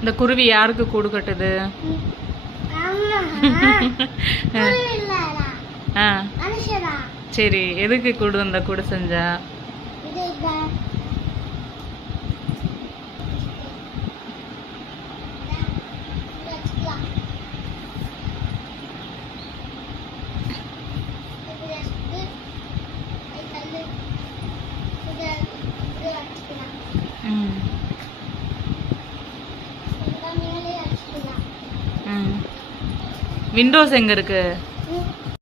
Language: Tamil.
இந்த குருவி யாருக்கு கூடு கட்டுது? சரி, எதுக்கு கூடு இந்த கூடு செஞ்சா? விண்டோஸ் எங்க இருக்கு?